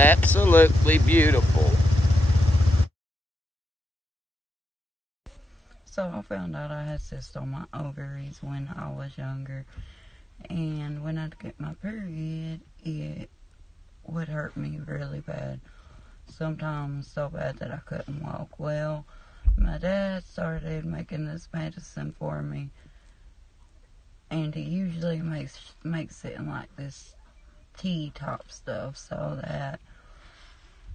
absolutely beautiful. So I found out I had cysts on my ovaries when I was younger, and when I'd get my period, it would hurt me really bad. Sometimes so bad that I couldn't walk. Well, my dad started making this medicine for me, and he usually makes it in like this tea top stuff so that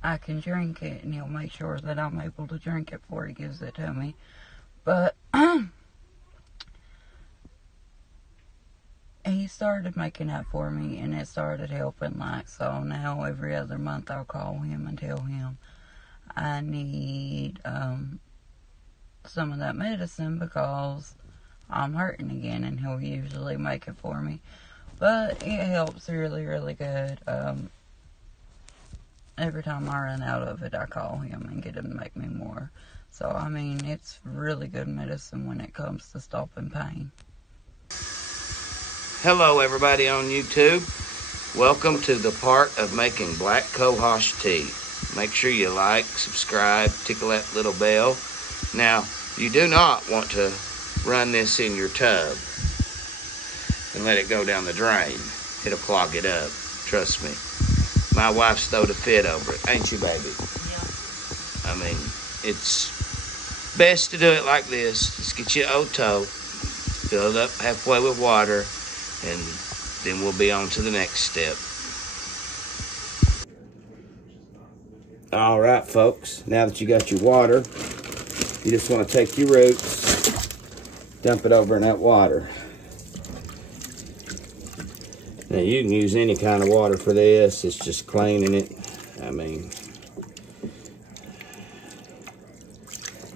I can drink it, and he'll make sure that I'm able to drink it before he gives it to me. But he started making that for me, and it started helping. Like, so now every other month I'll call him and tell him I need some of that medicine because I'm hurting again, and he'll usually make it for me. But it helps really, really good. Every time I run out of it, I call him and get him to make me more. So, I mean, it's really good medicine when it comes to stopping pain. Hello everybody on YouTube. Welcome to the part of making Black Cohosh tea. Make sure you like, subscribe, tickle that little bell. Now, you do not want to run this in your tub and let it go down the drain. It'll clog it up, trust me. My wife's throwed a fit over it, ain't you, baby? Yeah. I mean, it's best to do it like this. Just get you old toe, fill it up halfway with water, and then we'll be on to the next step. All right, folks, now that you got your water, you just want to take your roots, dump it over in that water. Now, you can use any kind of water for this. It's just cleaning it. I mean,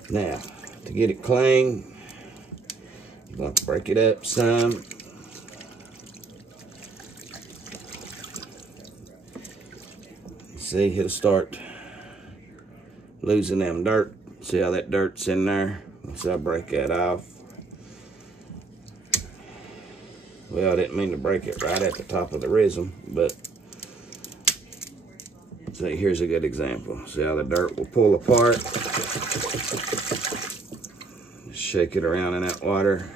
now, to get it clean, you want to break it up some. See, it'll start losing them dirt. See how that dirt's in there? Once I break that off. Well, I didn't mean to break it right at the top of the rhythm, but see, here's a good example. See how the dirt will pull apart? Just shake it around in that water.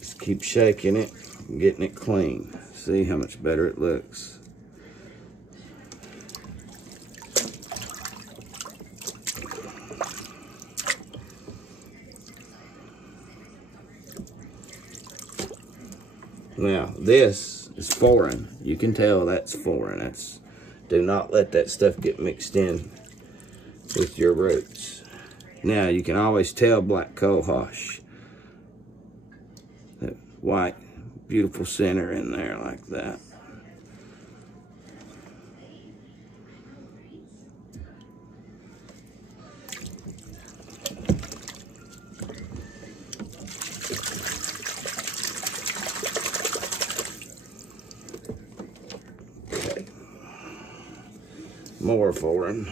Just keep shaking it and getting it clean. See how much better it looks. Now, this is foreign. You can tell that's foreign. Do not let that stuff get mixed in with your roots. Now, you can always tell Black Cohosh. That white, beautiful center in there like that. More foreign.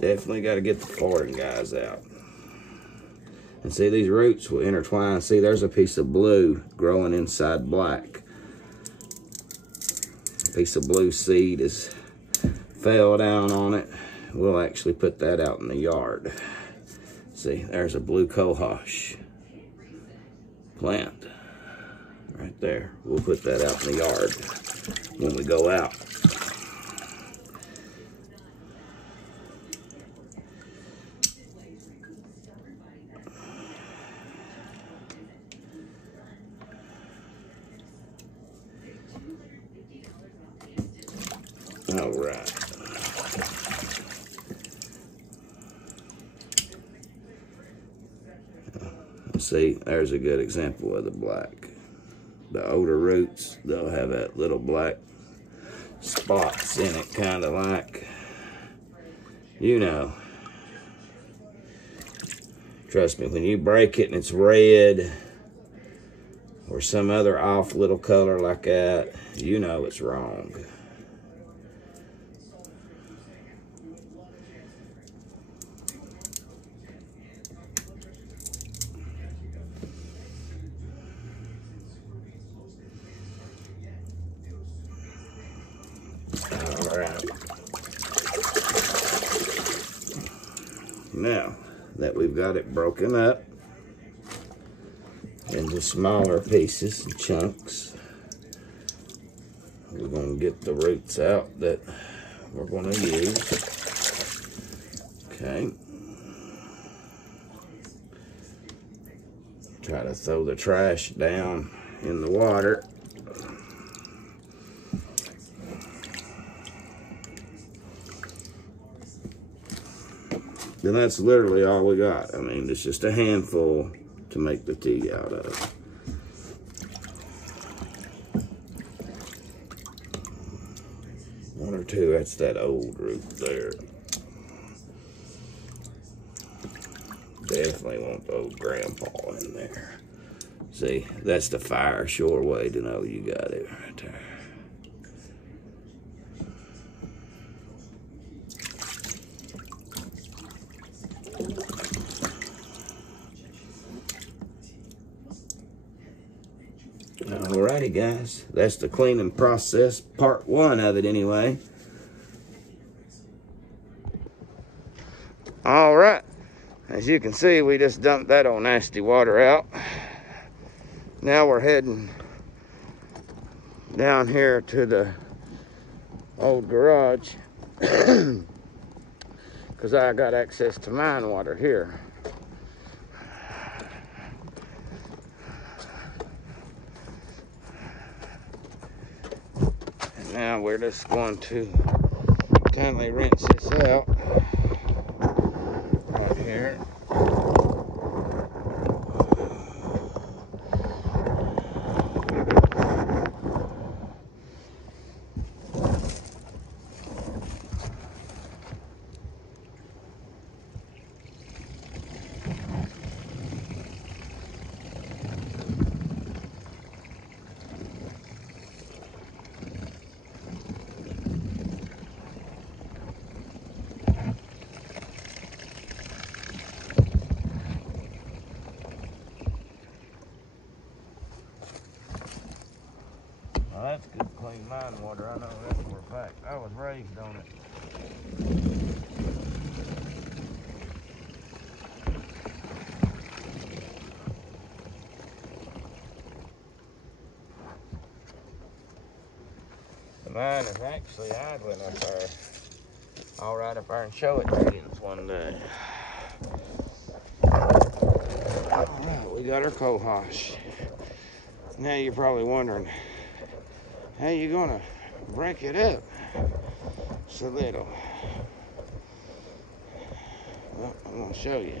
Definitely got to get the foreign guys out. And see, these roots will intertwine. See, there's a piece of blue growing inside black. A piece of blue seed has fell down on it. We'll actually put that out in the yard. See, there's a blue cohosh plant right there. We'll put that out in the yard when we go out. All right. See, there's a good example of the black. The older roots, they'll have that little black spots in it, kind of like, you know. Trust me, when you break it and it's red or some other off little color like that, you know it's wrong. we've got it broken up into smaller pieces and chunks. We're going to get the roots out that we're going to use. Okay. Try to throw the trash down in the water. And that's literally all we got. I mean, it's just a handful to make the tea out of. One or two, that's that old root there. Definitely want the old grandpa in there. See, that's the fire sure way to know you got it right there. Alrighty guys, that's the cleaning process, part one of it anyway. Alright, as you can see, we just dumped that old nasty water out. Now we're heading down here to the old garage because I got access to mine water here. And now we're just going to kindly rinse this out right here. Well, that's good clean mine water. I know that for a fact. I was raised on it. The mine is actually idling up there. I'll ride up there and show it to you one day. Alright, we got our cohosh. Now you're probably wondering, how you gonna break it up so little? Well, I'm gonna show you.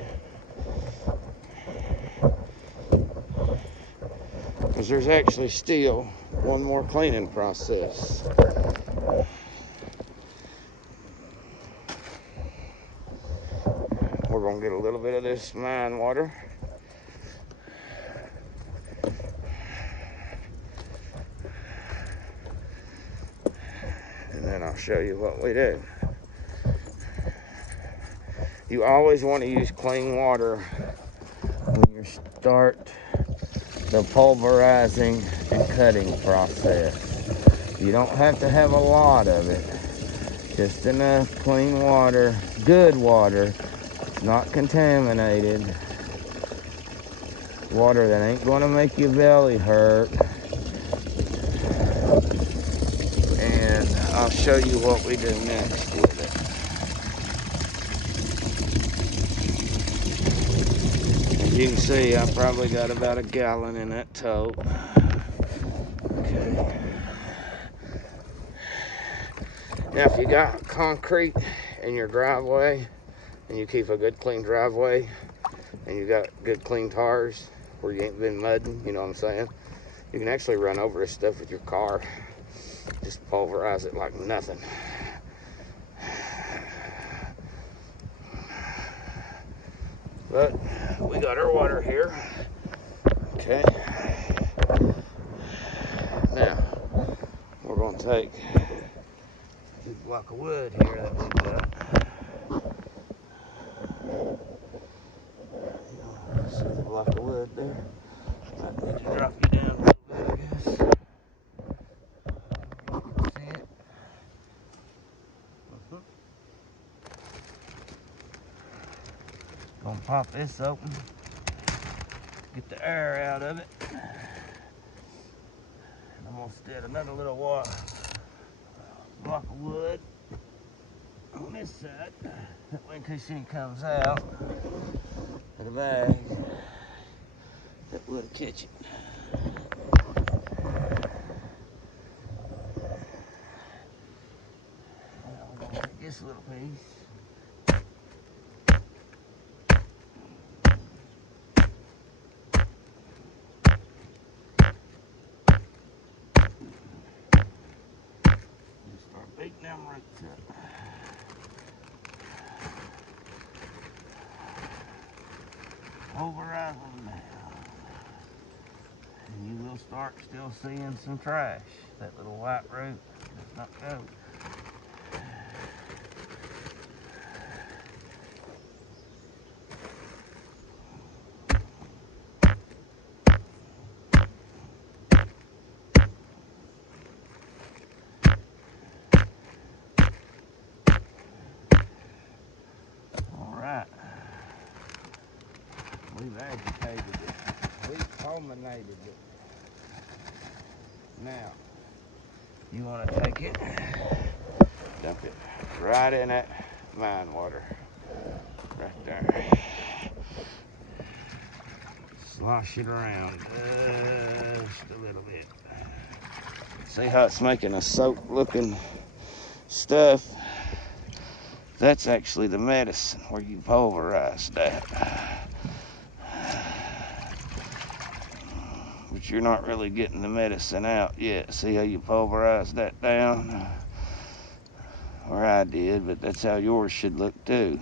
Because there's actually still one more cleaning process. We're gonna get a little bit of this mine water. And then I'll show you what we do. You always want to use clean water when you start the pulverizing and cutting process. You don't have to have a lot of it. Just enough clean water, good water, not contaminated. Water that ain't gonna make your belly hurt. And I'll show you what we do next with it. As you can see, I probably got about a gallon in that tote. Okay. Now, if you got concrete in your driveway and you keep a good clean driveway and you got good clean tires where you ain't been mudding, you know what I'm saying? You can actually run over this stuff with your car. Just pulverize it like nothing. But we got our water here. Okay. Now, we're going to take a big block of wood here that we've got. See the block of wood there? Might need to drop you down a little bit, I guess. See it? Gonna pop this open, get the air out of it. And I'm gonna set another little block of wood on this side. That way in case anything comes out of the bag, that wood will catch it. Now we're gonna take this little piece. Beating them roots up. Override them now. And you will start still seeing some trash. That little white root does not go. We've agitated it. We've culminated it. Now, you want to take it, dump it right in that mine water. Right there. Slosh it around just a little bit. See how it's making a soaked looking stuff? That's actually the medicine where you pulverize that. But you're not really getting the medicine out yet. See how you pulverize that down? Or I did, but that's how yours should look too.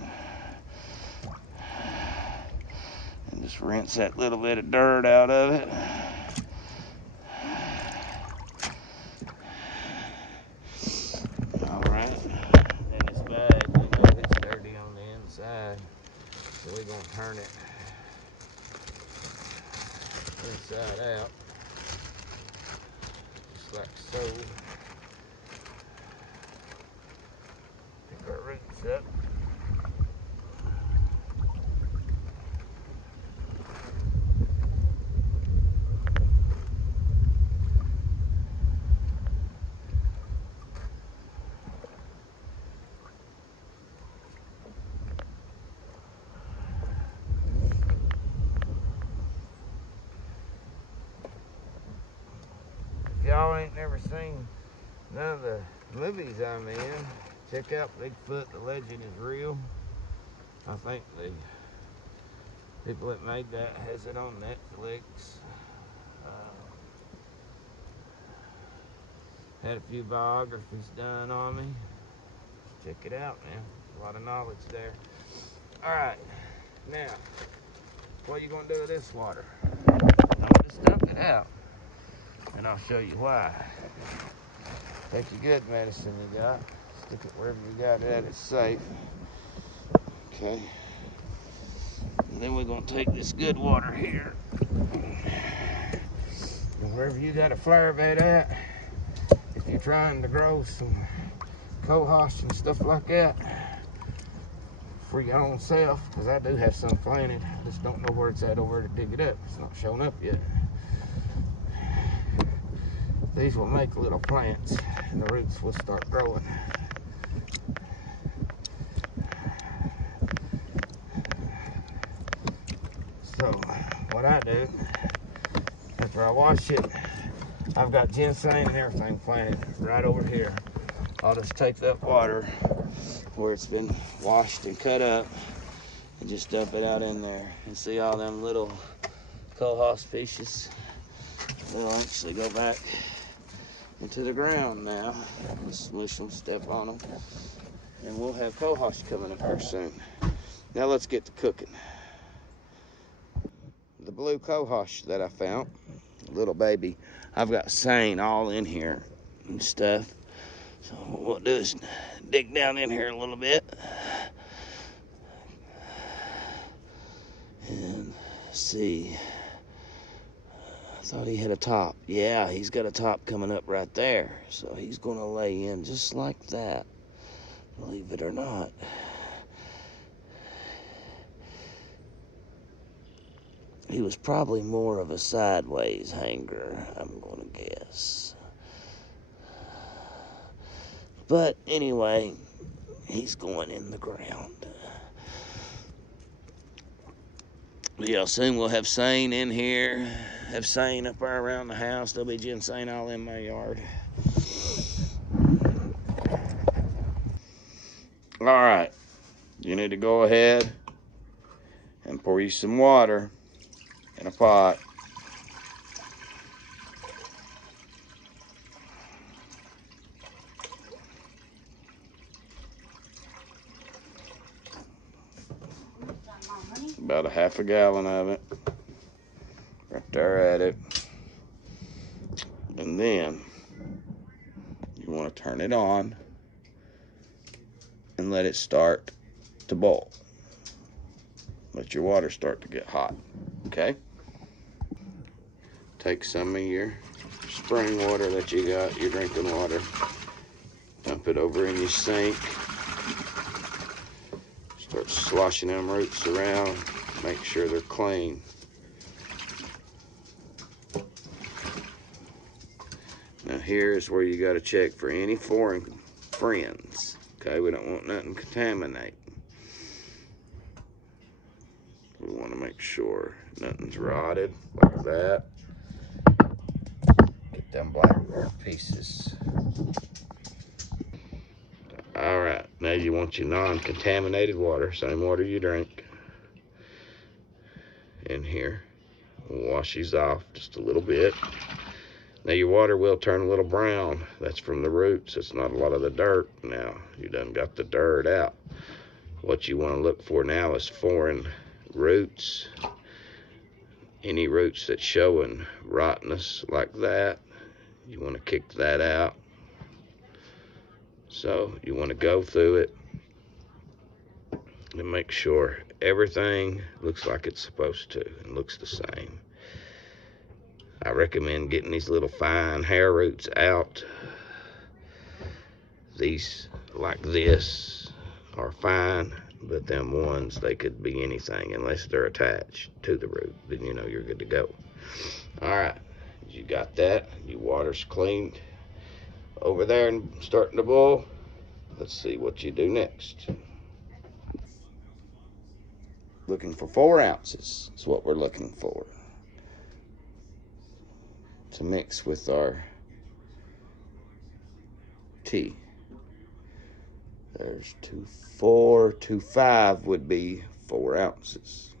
And just rinse that little bit of dirt out of it. Alright, in this bag, we know it's dirty on the inside, so we're going to turn it inside out, just like so. Pick our roots up. If y'all ain't never seen none of the movies I'm in, check out Bigfoot, The Legend is Real. I think the people that made that has it on Netflix. Had a few biographies done on me. Check it out, man. A lot of knowledge there. Alright, now, what are you going to do with this water? I'm going to dump it out. And I'll show you why. Take your good medicine you got, stick it wherever you got it at, it's safe. Okay. And then we're going to take this good water here. And wherever you got a flower bed at, if you're trying to grow some cohosh and stuff like that for your own self, because I do have some planted, I just don't know where it's at over to dig it up. It's not showing up yet. These will make little plants and the roots will start growing. So what I do, after I wash it, I've got ginseng and everything planted right over here. I'll just take that water where it's been washed and cut up and just dump it out in there. And see all them little cohosh pieces? They'll actually go back into the ground now. Just smush them, step on them, and we'll have cohosh coming up here soon. Now let's get to cooking. The blue cohosh that I found, little baby, I've got seine all in here and stuff. So what we'll do is dig down in here a little bit and see. I thought he had a top. Yeah, he's got a top coming up right there. So he's gonna lay in just like that, believe it or not. He was probably more of a sideways hanger, I'm going to guess. But anyway, he's going in the ground. Yeah, soon we'll have sane in here, have sane up there around the house. There'll be ginseng all in my yard. All right, you need to go ahead and pour you some water in a pot. About a half a gallon of it. Right there at it. And then you want to turn it on and let it start to boil. Let your water start to get hot. Okay? Take some of your spring water that you got, your drinking water, dump it over in your sink. Start sloshing them roots around. Make sure they're clean. Now here is where you got to check for any foreign friends. Okay, we don't want nothing contaminating. We want to make sure nothing's rotted like that. Get them black pieces. All right, now you want your non-contaminated water, same water you drink, in here. Wash these off just a little bit. Now your water will turn a little brown. That's from the roots. It's not a lot of the dirt. Now you done got the dirt out. What you want to look for now is foreign roots. Any roots that's showing rottenness like that, you want to kick that out. So you want to go through it and make sure everything looks like it's supposed to and looks the same. I recommend getting these little fine hair roots out. These like this are fine, but them ones, they could be anything unless they're attached to the root. Then you know you're good to go. All right, you got that. Your water's cleaned over there and starting to boil. Let's see what you do next. Looking for 4 ounces is what we're looking for to mix with our tea. There's 2, 4, 2, 5 would be 4 ounces.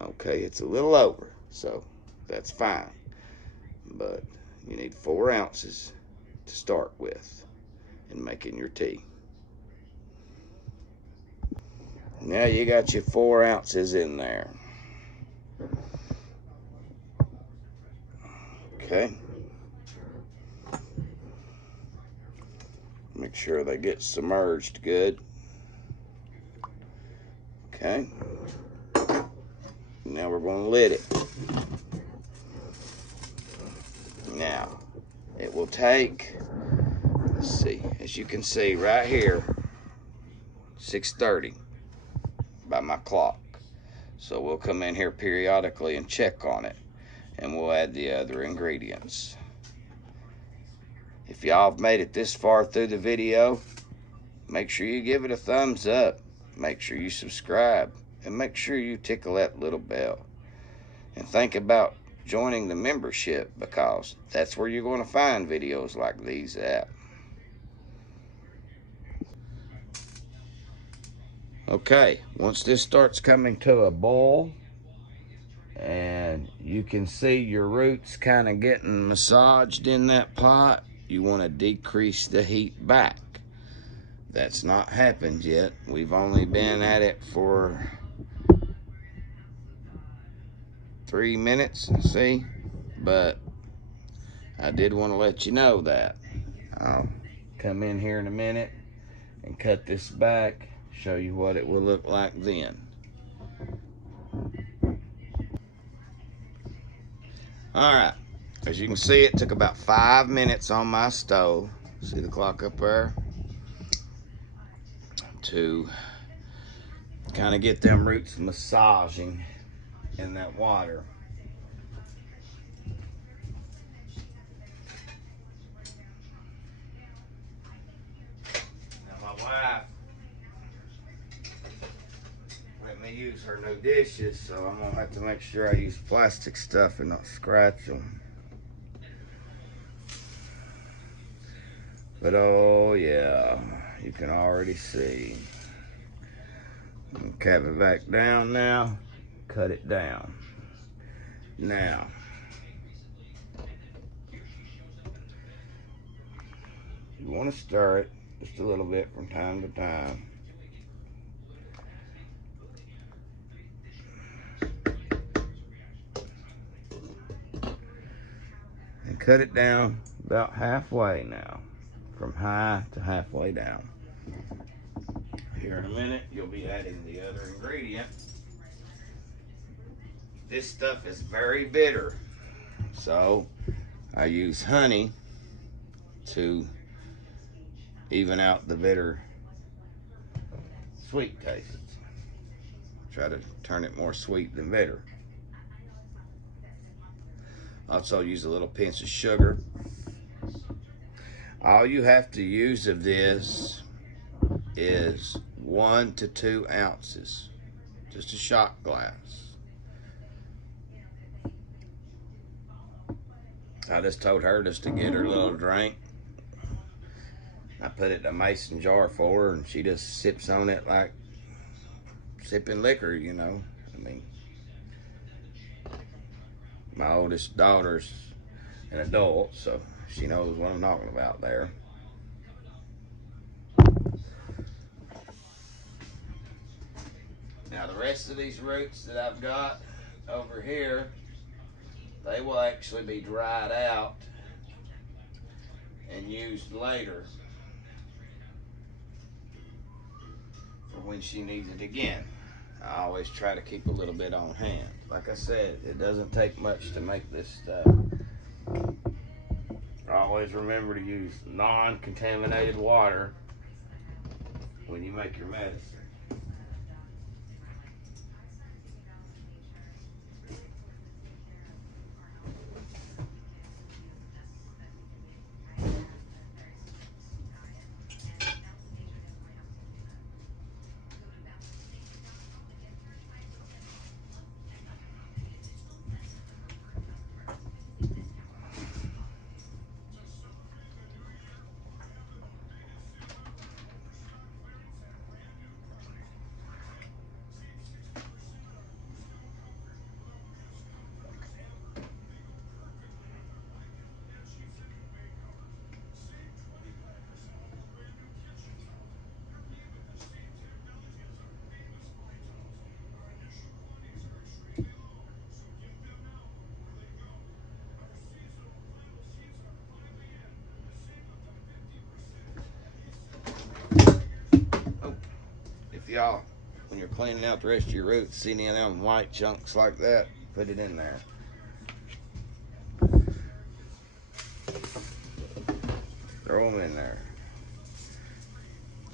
Okay, it's a little over, so that's fine. But you need 4 ounces to start with in making your tea. Now you got your 4 ounces in there. Okay. Make sure they get submerged good. Okay. Now we're going to lid it. Now, it will take, let's see, as you can see right here, 6:30 by my clock. So we'll come in here periodically and check on it, and we'll add the other ingredients. If y'all have made it this far through the video, make sure you give it a thumbs up, make sure you subscribe, and make sure you tickle that little bell. And think about joining the membership, because that's where you're going to find videos like these at. Okay, once this starts coming to a boil and you can see your roots kind of getting massaged in that pot, you want to decrease the heat back. That's not happened yet. We've only been at it for 3 minutes, see? But I did want to let you know that. I'll come in here in a minute and cut this back, show you what it will look like then. All right, as you can see, it took about 5 minutes on my stove. See the clock up there? To kind of get them roots massaging in that water. Now my wife let me use her new dishes, so I'm gonna have to make sure I use plastic stuff and not scratch them. But oh yeah, you can already see. Cap it back down now, cut it down. Now, you want to stir it just a little bit from time to time. And cut it down about halfway now, from high to halfway down. Here in a minute, you'll be adding the other ingredient. This stuff is very bitter, so I use honey to even out the bitter sweet taste. Try to turn it more sweet than bitter. Also use a little pinch of sugar. All you have to use of this is 1 to 2 ounces, just a shot glass. I just told her just to get her little drink. I put it in a mason jar for her, and she just sips on it like sipping liquor, you know. I mean, my oldest daughter's an adult, so she knows what I'm talking about there. Now the rest of these roots that I've got over here, they will actually be dried out and used later for when she needs it again. I always try to keep a little bit on hand. Like I said, it doesn't take much to make this stuff. Always remember to use non-contaminated water when you make your medicine. Y'all, when you're cleaning out the rest of your roots, see any of them white chunks like that, put it in there. Throw them in there.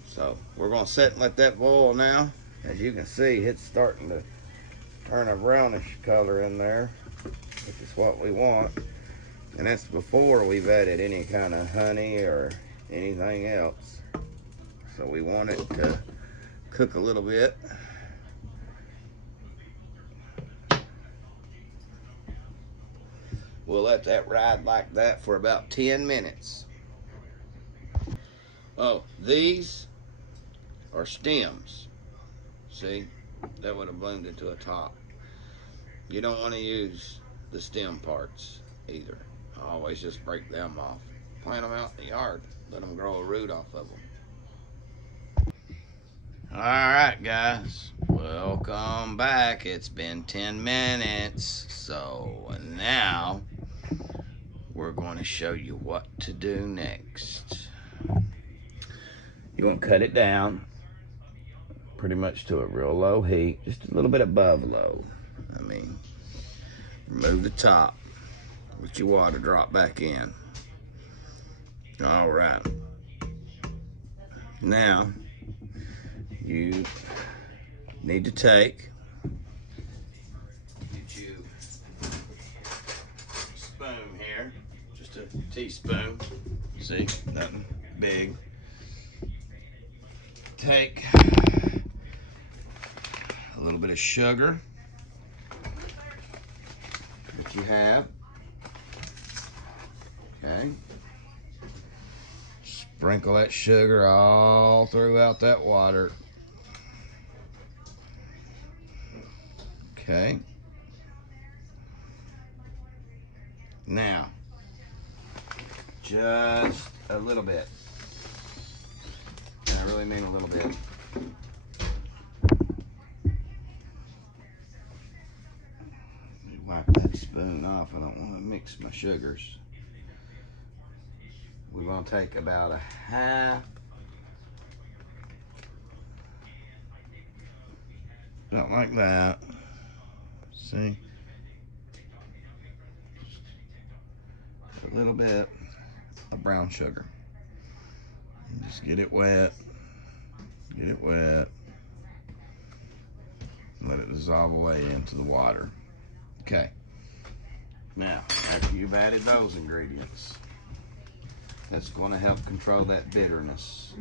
So we're going to sit and let that boil now. As you can see, it's starting to turn a brownish color in there, which is what we want. And that's before we've added any kind of honey or anything else. So we want it to cook a little bit. We'll let that ride like that for about 10 minutes. Oh, these are stems. See, that would have bloomed into a top. You don't want to use the stem parts either. I always just break them off. Plant them out in the yard. Let them grow a root off of them. Alright guys, welcome back. It's been 10 minutes. So now we're going to show you what to do next. You want to cut it down pretty much to a real low heat, just a little bit above low. I mean, remove the top, let your water drop back in. Alright, now you need to take a teaspoon. See, nothing big. Take a little bit of sugar that you have. Okay. Sprinkle that sugar all throughout that water. Okay. Now, just a little bit. I really mean a little bit. Let me wipe that spoon off. I don't want to mix my sugars. We're going to take about a half. Not like that. See? A little bit of brown sugar. And just get it wet. Get it wet. Let it dissolve away into the water. Okay. Now, after you've added those ingredients, that's going to help control that bitterness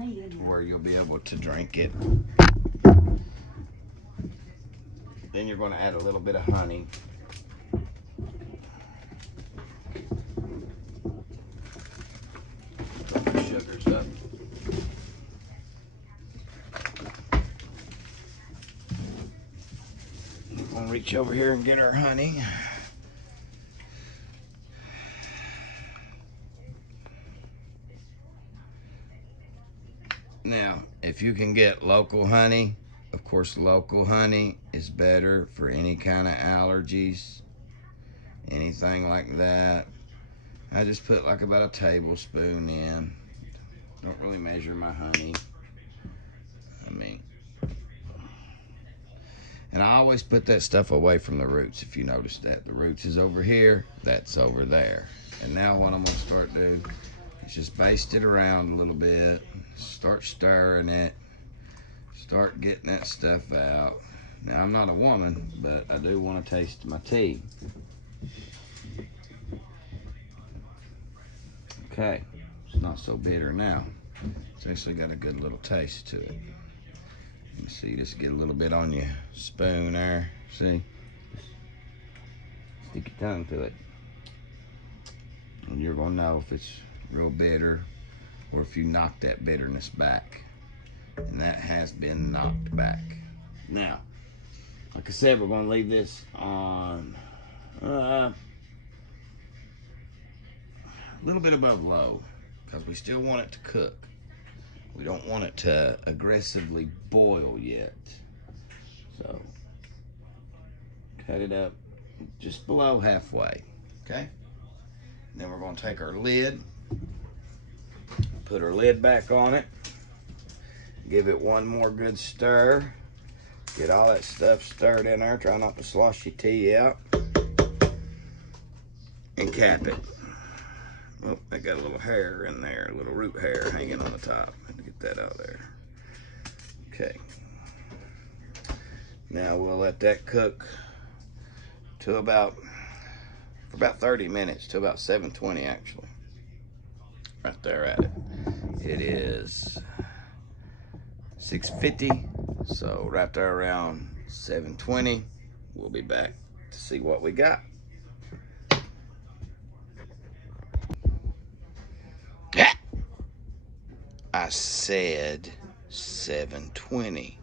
where you'll be able to drink it. Then you're going to add a little bit of honey. Put the sugars up. We're going to reach over here and get our honey. Now, if you can get local honey, of course, local honey is better for any kind of allergies, anything like that. I just put like about a tablespoon in. Don't really measure my honey. And I always put that stuff away from the roots, if you notice that. The roots is over here, that's over there. And now what I'm gonna start doing is just baste it around a little bit. Start stirring it. Start getting that stuff out. Now, I'm not a woman, but I do want to taste my tea. Okay, it's not so bitter now. It's actually got a good little taste to it. You see, just get a little bit on your spoon there. See? Stick your tongue to it. And you're going to know if it's real bitter or if you knock that bitterness back. And that has been knocked back. Now, like I said, we're going to leave this on a little bit above low because we still want it to cook. We don't want it to aggressively boil yet. So, cut it up just below halfway, okay? Then we're going to take our lid, put our lid back on it, give it one more good stir, get all that stuff stirred in there, try not to slosh your tea out, and cap it. Oh, I got a little hair in there, a little root hair hanging on the top. I had to get that out of there. Okay. Now we'll let that cook to for about 30 minutes, to about 720 actually. Right there at it. It is 6:50, so right there around 7:20, we'll be back to see what we got. I said 7:20.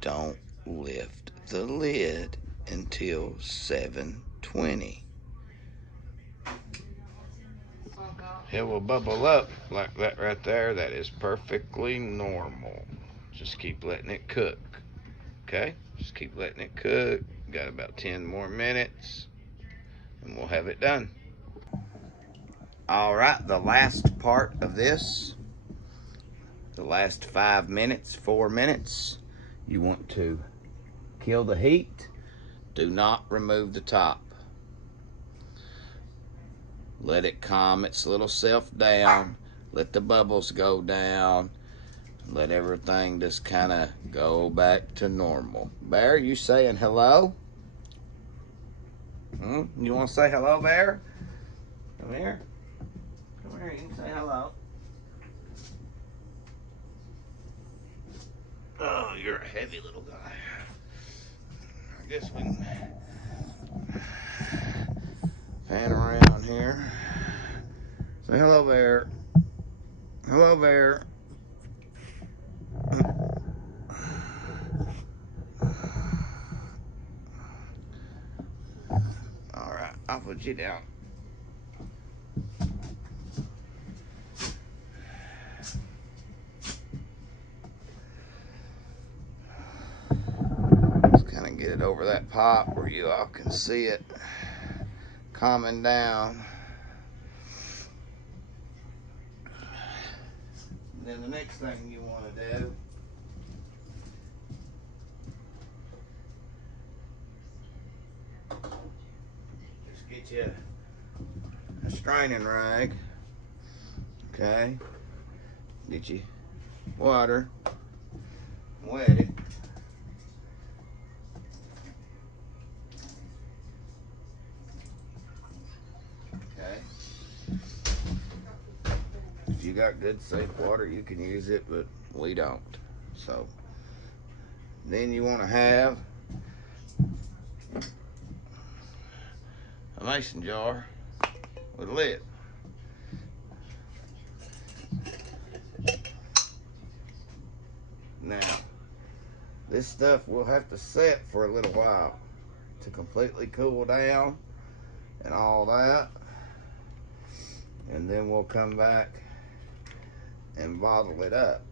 Don't lift the lid until 7:20. It will bubble up like that right there. That is perfectly normal. Just keep letting it cook. Okay? Just keep letting it cook. Got about 10 more minutes and we'll have it done. All right, the last part of this, the last 5 minutes, 4 minutes, you want to kill the heat. Do not remove the top. Let it calm its little self down. Let the bubbles go down. Let everything just kind of go back to normal. Bear, you saying hello? You want to say hello, Bear? Come here. Here, you can say hello. Oh, you're a heavy little guy. I guess we can pan around here. Say hello, bear. Hello, bear. All right, I'll put you down. Just kind of get it over that pop where you all can see it calming down. And then the next thing you want to do is get you a straining rag. Okay, get you water, wet it. Okay. If you got good safe water, you can use it, but we don't. So then you want to have a mason jar with a lid. Now, this stuff will have to set for a little while to completely cool down and all that. And then we'll come back and bottle it up.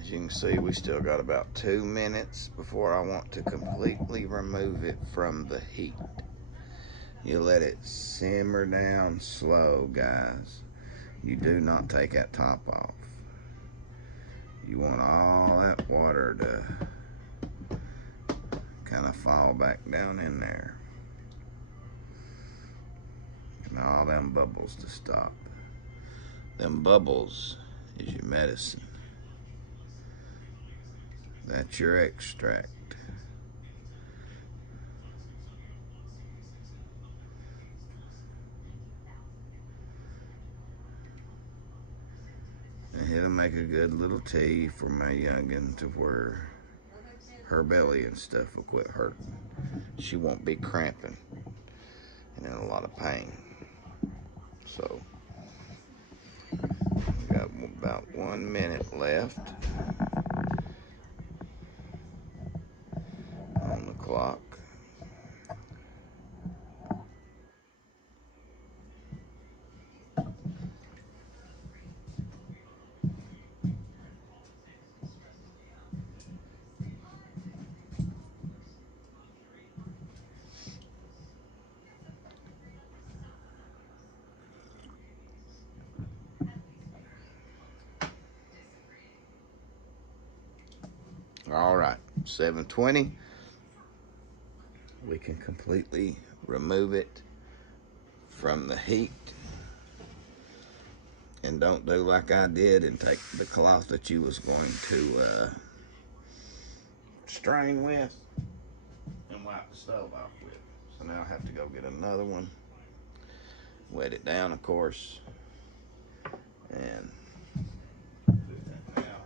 As you can see, we still got about 2 minutes before I want to completely remove it from the heat. You let it simmer down slow, guys. You do not take that top off. You want all that water to kind of fall back down in there. And all them bubbles to stop. Them bubbles is your medicine. That's your extract. And it'll make a good little tea for my youngin' to where her belly and stuff will quit hurting. She won't be cramping and in a lot of pain. So, we got about 1 minute left on the clock. All right, 7:20. We can completely remove it from the heat. And don't do like I did and take the cloth that you was going to strain with and wipe the stove off with. So now I have to go get another one, wet it down, of course, and do that now.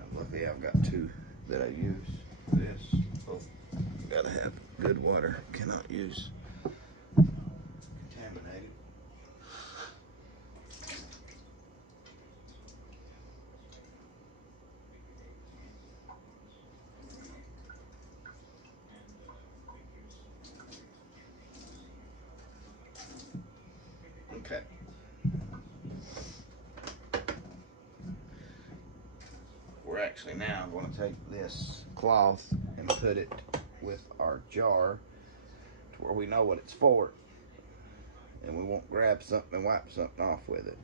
I'm lucky I've got 2 that I use for this. Oh, gotta have good water. Cannot use contaminated. Okay. We're actually now going to take this cloth and put it with our jar to where we know what it's for, and we won't grab something and wipe something off with it.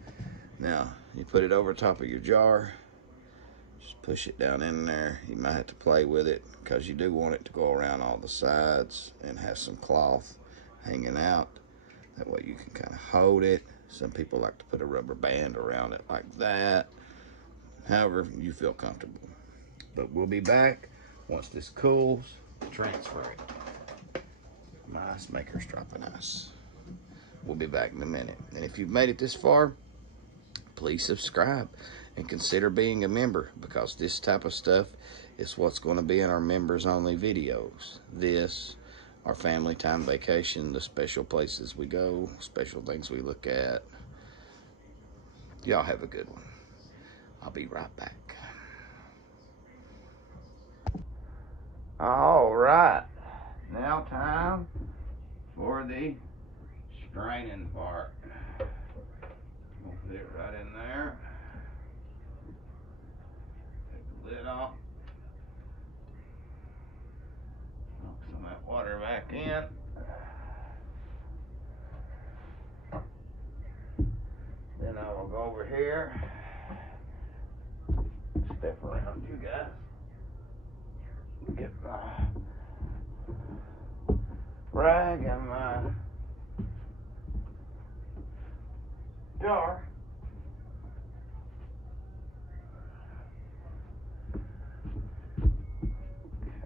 Now, you put it over top of your jar, Just push it down in there. You might have to play with it because you do want it to go around all the sides and have some cloth hanging out. That way you can kind of hold it. Some people like to put a rubber band around it like that. However you feel comfortable. But we'll be back once this cools. Transfer it. My ice maker's dropping ice. We'll be back in a minute. And if you've made it this far, please subscribe and consider being a member, because this type of stuff is what's going to be in our members only videos. This, our family time vacation, the special places we go, special things we look at. Y'all have a good one. I'll be right back. All right, now time for the straining part. We'll put it right in there. Take the lid off. Knock some of that water back in. Then I will go over here, step around you guys, get my rag and my jar.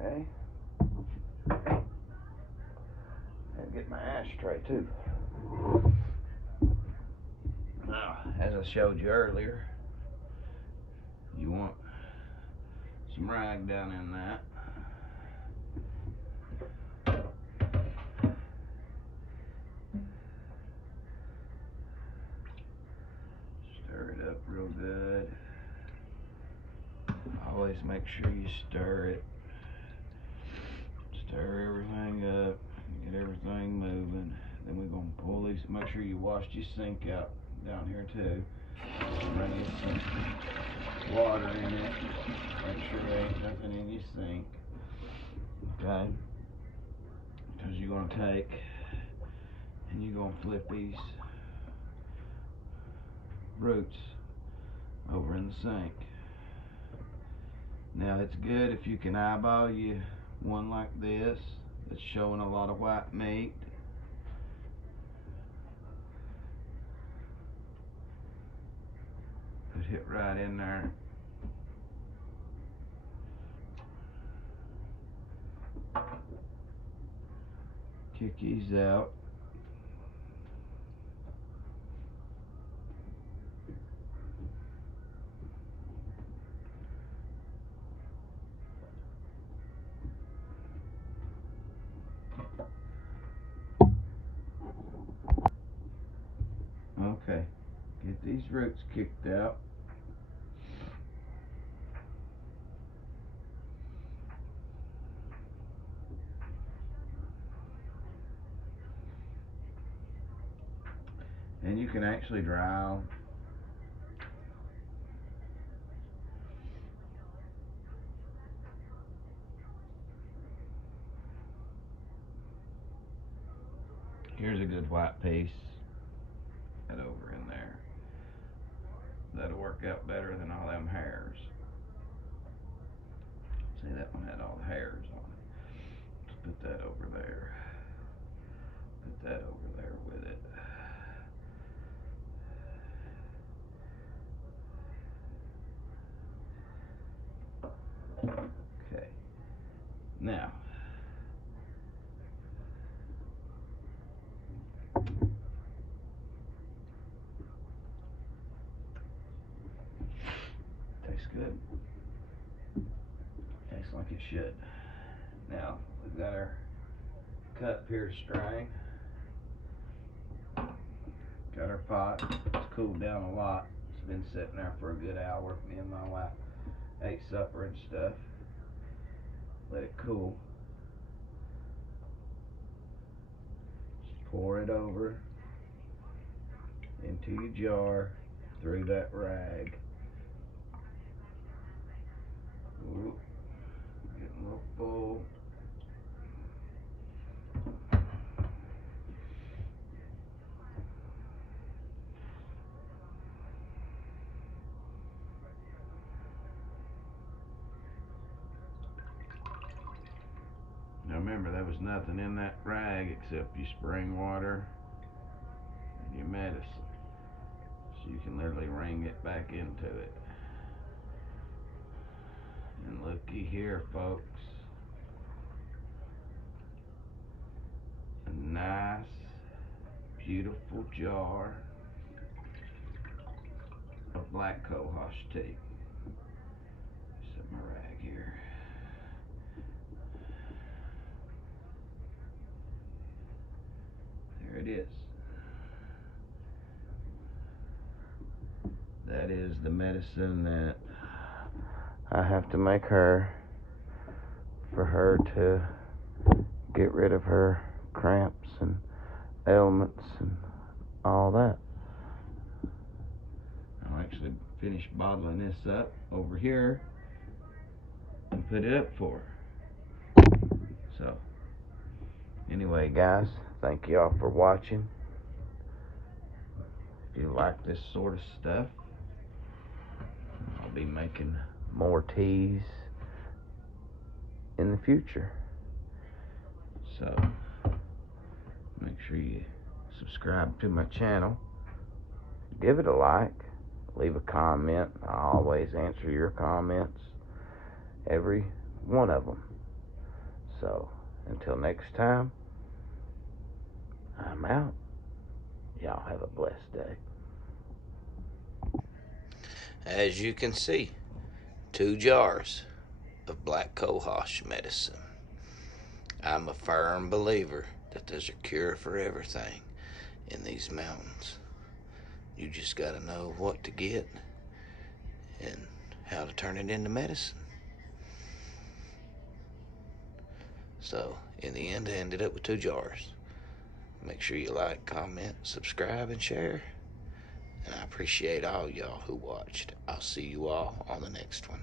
Okay. And get my ashtray too. Now, as I showed you earlier, you want some rag down in that. Stir it up real good. Always make sure you stir it. Stir everything up, get everything moving. Then we're gonna pull these, make sure you washed your sink out down here too. Bring in some water in it. Make sure there ain't nothing in your sink. Okay? Because you're gonna take and you're gonna flip these roots over in the sink. Now it's good if you can eyeball you one like this that's showing a lot of white meat. Put it right in there. Kick these out. Okay, get these roots kicked out. And you can actually dry them. Here's a good white piece. That over in there. That'll work out better than all them hairs. See, that one had all the hairs on it. Let's put that over there. Put that over there with it. Okay. Now, tastes good. Tastes like it should. Now, we've got our cup here to strain. Got our pot. It's cooled down a lot. It's been sitting there for a good hour. Me and my wife ate supper and stuff. Let it cool. Just pour it over into your jar through that rag. Ooh, getting a little full. remember, there was nothing in that rag except your spring water and your medicine. So you can literally wring it back into it. And looky here, folks. A nice, beautiful jar of Black Cohosh tea. Set my rag here. There it is. That is the medicine that I have to make her for her to get rid of her cramps and ailments and all that. I'll actually finish bottling this up over here and put it up for her. So, anyway, guys, thank y'all for watching. If you like this sort of stuff, I'll be making more teas in the future. So, make sure you subscribe to my channel. Give it a like. Leave a comment. I always answer your comments. Every one of them. So, until next time, I'm out. Y'all have a blessed day. As you can see, 2 jars of Black Cohosh medicine. I'm a firm believer that there's a cure for everything in these mountains. You just gotta know what to get and how to turn it into medicine. So, in the end, I ended up with 2 jars. Make sure you like, comment, subscribe, and share. And I appreciate all y'all who watched. I'll see you all on the next one.